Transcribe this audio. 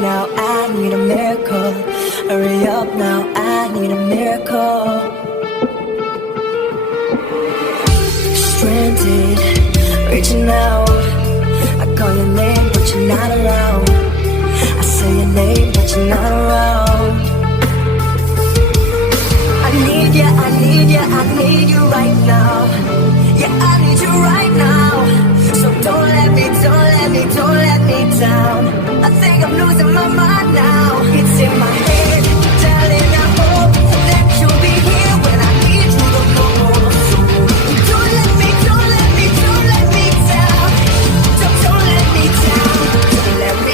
now, I need a miracle. Hurry up now, I need a miracle. Stranded, reaching out, I call your name but you're not around.